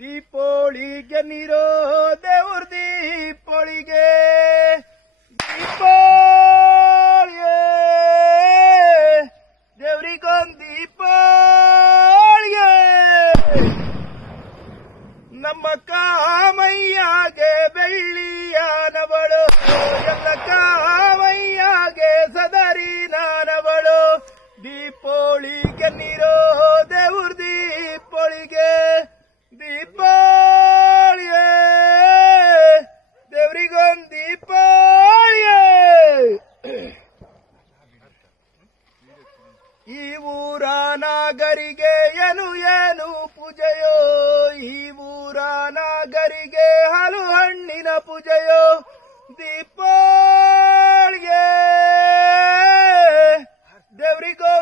ದೀಪೋಳಿಗೆ ನೀರೋ ದೇವ್ರ ದೀಪೋಳಿಗೆ ದೀಪೋಳಿಗೆ ದೇವ್ರಿಗೊಂದ್ ದೀಪೋಳಿಗೆ ನಮ್ಮ ಕಾಮಯ್ಯಾಗೆ ಬೆಳ್ಳಿಯ ನವಳು ಎಲ್ಲ ಕಾಮಯ್ಯಗೆ ಸದರಿ ನಾನವಳು. ದೀಪೋಳಿಗೆ ಈ ಊರ ನಾಗರಿಗೆ ಏನು ಏನು ಪೂಜೆಯೋ? ಈ ಊರ ನಾಗರಿಗೆ ಹಲು ಹಣ್ಣಿನ ಪೂಜೆಯೋ? ದೀಪಾಳಿಗೆ ದೇವ್ರಿಗೋ